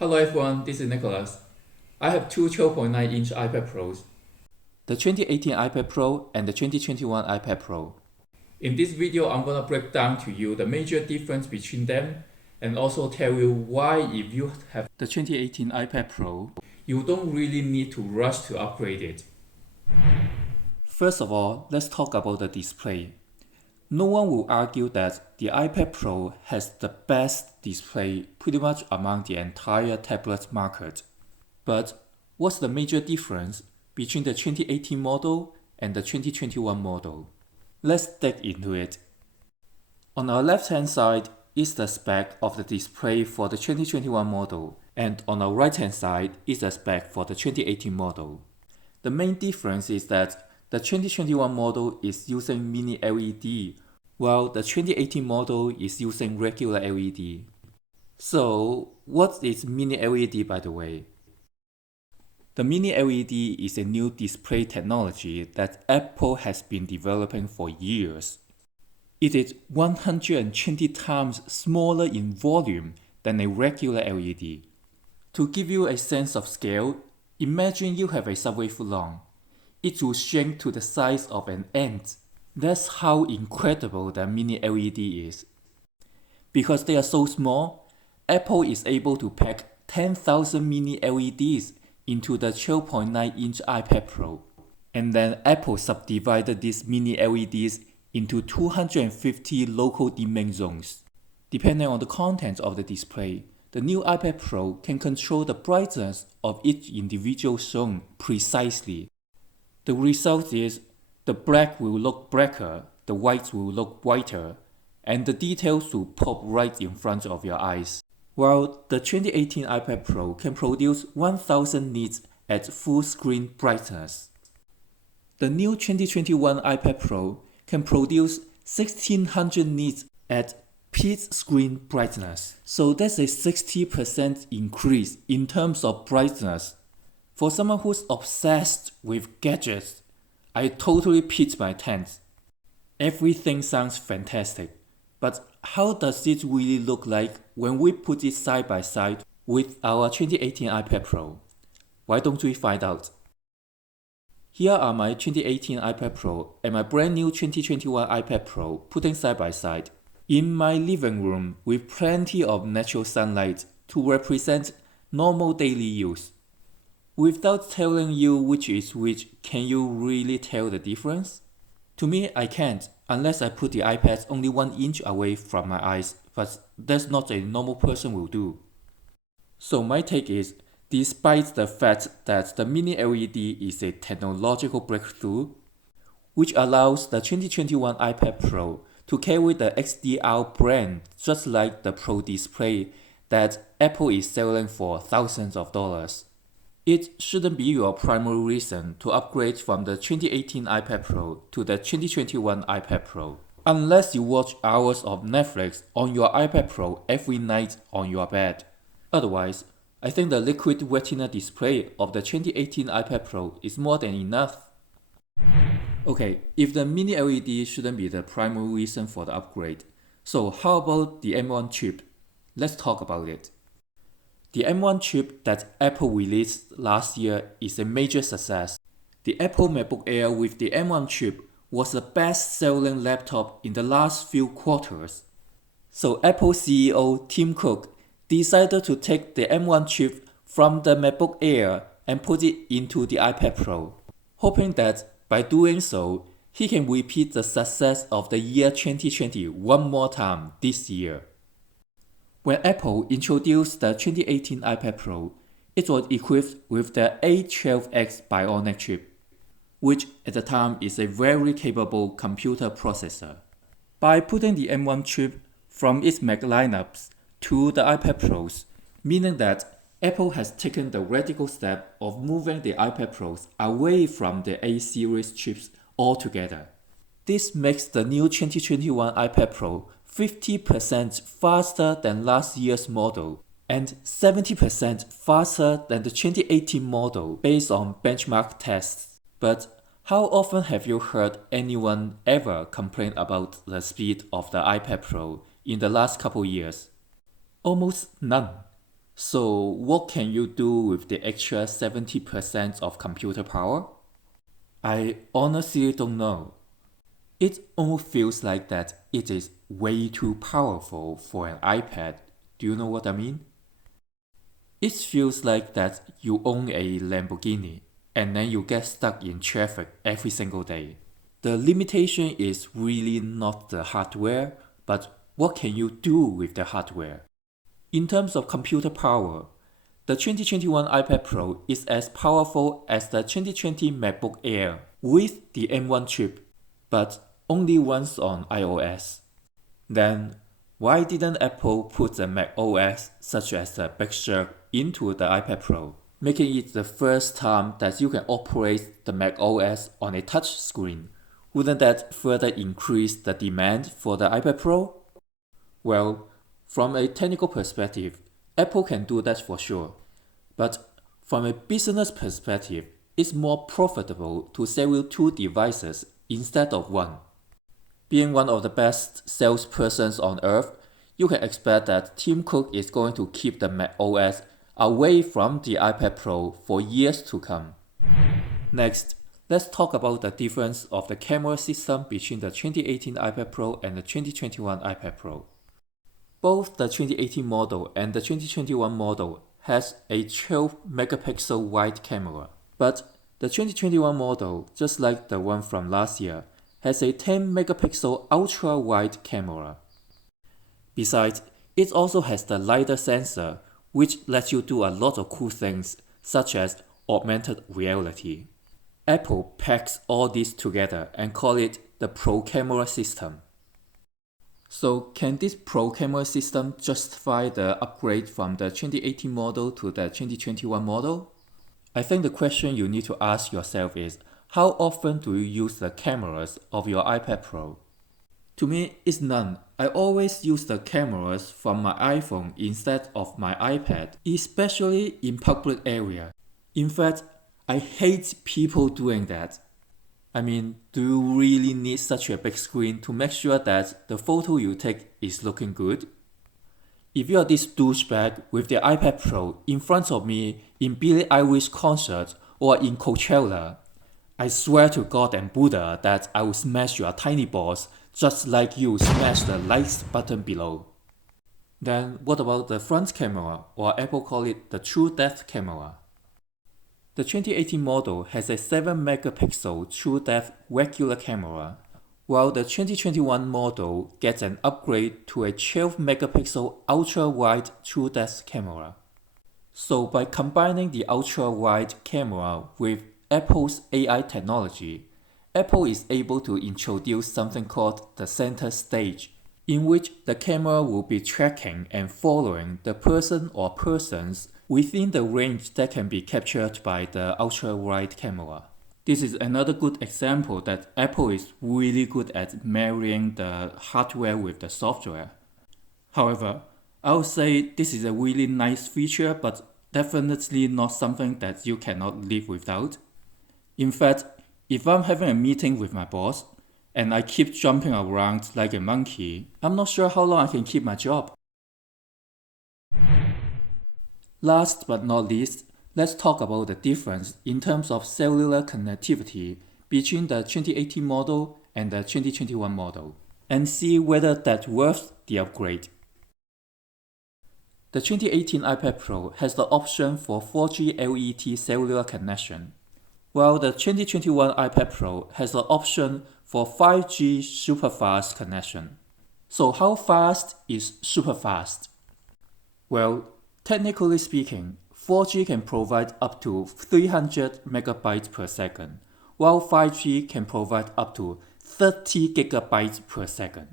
Hello everyone, this is Nicholas. I have two 12.9-inch iPad Pros, the 2018 iPad Pro and the 2021 iPad Pro. In this video, I'm gonna break down to you the major difference between them and also tell you why if you have the 2018 iPad Pro, you don't really need to rush to upgrade it. First of all, let's talk about the display. No one will argue that the iPad Pro has the best display pretty much among the entire tablet market. But what's the major difference between the 2018 model and the 2021 model? Let's dig into it. On our left-hand side is the spec of the display for the 2021 model, and on our right-hand side is the spec for the 2018 model. The main difference is that the 2021 model is using mini LED, while the 2018 model is using regular LED. So, what is mini LED by the way? The mini LED is a new display technology that Apple has been developing for years. It is 120 times smaller in volume than a regular LED. To give you a sense of scale, imagine you have a subway footlong. It will shrink to the size of an ant. That's how incredible the mini LED is. Because they are so small, Apple is able to pack 10,000 mini LEDs into the 12.9-inch iPad Pro. And then Apple subdivided these mini LEDs into 250 local dimming zones. Depending on the content of the display, the new iPad Pro can control the brightness of each individual zone precisely. The result is the black will look blacker, the white will look whiter, and the details will pop right in front of your eyes. While the 2018 iPad Pro can produce 1000 nits at full screen brightness. The new 2021 iPad Pro can produce 1600 nits at peak screen brightness. So that's a 60% increase in terms of brightness. For someone who's obsessed with gadgets, I totally pitched my tent. Everything sounds fantastic, but how does it really look like when we put it side by side with our 2018 iPad Pro? Why don't we find out? Here are my 2018 iPad Pro and my brand new 2021 iPad Pro putting side by side in my living room with plenty of natural sunlight to represent normal daily use. Without telling you which is which, can you really tell the difference? To me, I can't, unless I put the iPad only 1 inch away from my eyes, but that's not a normal person will do. So my take is, despite the fact that the mini LED is a technological breakthrough, which allows the 2021 iPad Pro to carry the XDR brand just like the Pro display that Apple is selling for thousands of dollars. It shouldn't be your primary reason to upgrade from the 2018 iPad Pro to the 2021 iPad Pro, unless you watch hours of Netflix on your iPad Pro every night on your bed. Otherwise, I think the liquid Retina display of the 2018 iPad Pro is more than enough. Okay, if the mini LED shouldn't be the primary reason for the upgrade, so how about the M1 chip? Let's talk about it. The M1 chip that Apple released last year is a major success. The Apple MacBook Air with the M1 chip was the best-selling laptop in the last few quarters. So Apple CEO Tim Cook decided to take the M1 chip from the MacBook Air and put it into the iPad Pro, hoping that by doing so, he can repeat the success of the year 2020 one more time this year. When Apple introduced the 2018 iPad Pro, it was equipped with the A12X Bionic chip, which at the time is a very capable computer processor. By putting the M1 chip from its Mac lineups to the iPad Pros, meaning that Apple has taken the radical step of moving the iPad Pros away from the A-series chips altogether. This makes the new 2021 iPad Pro 50% faster than last year's model and 70% faster than the 2018 model based on benchmark tests. But how often have you heard anyone ever complain about the speed of the iPad Pro in the last couple years? Almost none. So what can you do with the extra 70% of computer power? I honestly don't know. It almost feels like that it is way too powerful for an iPad. Do you know what I mean? It feels like that you own a Lamborghini and then you get stuck in traffic every single day. The limitation is really not the hardware, but what can you do with the hardware? In terms of computer power, the 2021 iPad Pro is as powerful as the 2020 MacBook Air with the M1 chip, but only runs on iOS. Then, why didn't Apple put the Mac OS such as the Big Sur into the iPad Pro, making it the first time that you can operate the Mac OS on a touch screen? Wouldn't that further increase the demand for the iPad Pro? Well, from a technical perspective, Apple can do that for sure. But from a business perspective, it's more profitable to sell you two devices instead of one. Being one of the best salespersons on earth, you can expect that Tim Cook is going to keep the Mac OS away from the iPad Pro for years to come. Next, let's talk about the difference of the camera system between the 2018 iPad Pro and the 2021 iPad Pro. Both the 2018 model and the 2021 model has a 12 megapixel wide camera, but the 2021 model, just like the one from last year, has a 10 megapixel ultra wide camera. Besides, it also has the LiDAR sensor, which lets you do a lot of cool things, such as augmented reality. Apple packs all this together and call it the Pro Camera System. So can this Pro Camera System justify the upgrade from the 2018 model to the 2021 model? I think the question you need to ask yourself is, how often do you use the cameras of your iPad Pro? To me, it's none. I always use the cameras from my iPhone instead of my iPad, especially in public area. In fact, I hate people doing that. I mean, do you really need such a big screen to make sure that the photo you take is looking good? If you are this douchebag with the iPad Pro in front of me in Billie Eilish concert or in Coachella, I swear to God and Buddha that I will smash your tiny balls just like you smash the likes button below. Then what about the front camera, or Apple call it the TrueDepth camera? The 2018 model has a 7 megapixel TrueDepth regular camera, while the 2021 model gets an upgrade to a 12 megapixel ultra-wide TrueDepth camera. So by combining the ultra-wide camera with Apple's AI technology, Apple is able to introduce something called the center stage, in which the camera will be tracking and following the person or persons within the range that can be captured by the ultra-wide camera. This is another good example that Apple is really good at marrying the hardware with the software. However, I would say this is a really nice feature, but definitely not something that you cannot live without. In fact, if I'm having a meeting with my boss and I keep jumping around like a monkey, I'm not sure how long I can keep my job. Last but not least, let's talk about the difference in terms of cellular connectivity between the 2018 model and the 2021 model, and see whether that's worth the upgrade. The 2018 iPad Pro has the option for 4G LET cellular connection, while the 2021 iPad Pro has the option for 5G superfast connection. So how fast is superfast? Well, technically speaking, 4G can provide up to 300 megabytes per second, while 5G can provide up to 30 gigabytes per second.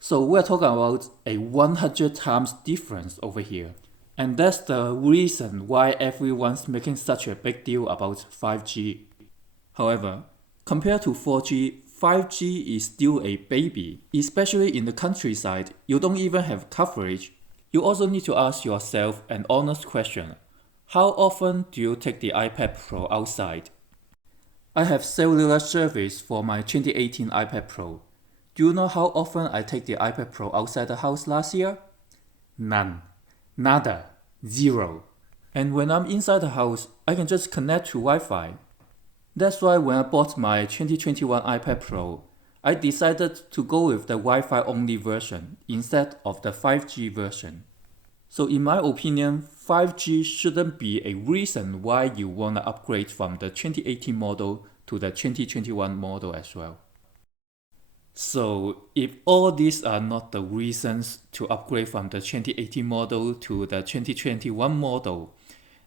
So we're talking about a 100 times difference over here. And that's the reason why everyone's making such a big deal about 5G. However, compared to 4G, 5G is still a baby. Especially in the countryside, you don't even have coverage. You also need to ask yourself an honest question. How often do you take the iPad Pro outside? I have cellular service for my 2018 iPad Pro. Do you know how often I take the iPad Pro outside the house last year? None. Nada. Zero. And when I'm inside the house, I can just connect to Wi-Fi. That's why when I bought my 2021 iPad Pro, I decided to go with the Wi-Fi only version instead of the 5G version. So in my opinion, 5G shouldn't be a reason why you want to upgrade from the 2018 model to the 2021 model as well. So if all these are not the reasons to upgrade from the 2018 model to the 2021 model,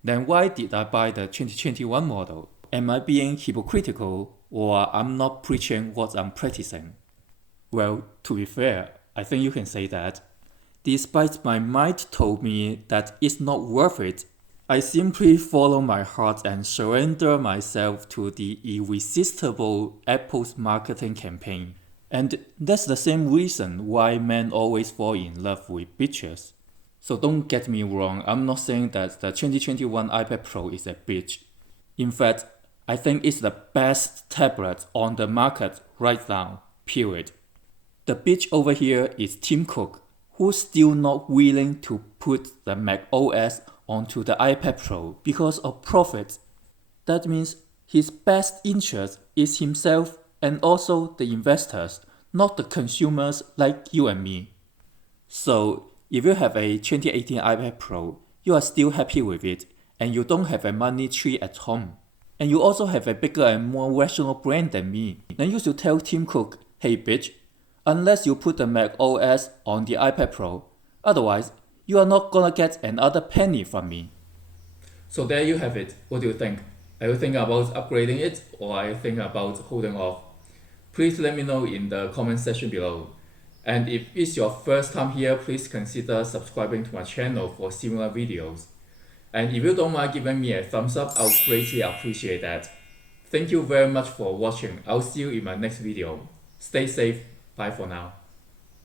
then why did I buy the 2021 model? Am I being hypocritical, or I'm not preaching what I'm practicing? Well, to be fair, I think you can say that. Despite my mind told me that it's not worth it, I simply follow my heart and surrender myself to the irresistible Apple's marketing campaign. And that's the same reason why men always fall in love with bitches. So don't get me wrong, I'm not saying that the 2021 iPad Pro is a bitch. In fact, I think it's the best tablet on the market right now, period. The bitch over here is Tim Cook, who's still not willing to put the Mac OS onto the iPad Pro because of profit. That means his best interest is himself and also the investors, not the consumers like you and me. So, if you have a 2018 iPad Pro, you are still happy with it, and you don't have a money tree at home, and you also have a bigger and more rational brain than me, then you should tell Tim Cook, hey bitch, unless you put the Mac OS on the iPad Pro, otherwise, you are not gonna get another penny from me. So there you have it. What do you think? Are you thinking about upgrading it, or are you thinking about holding off? Please let me know in the comment section below. And if it's your first time here, please consider subscribing to my channel for similar videos. And if you don't mind giving me a thumbs up, I'll greatly appreciate that. Thank you very much for watching. I'll see you in my next video. Stay safe. Bye for now.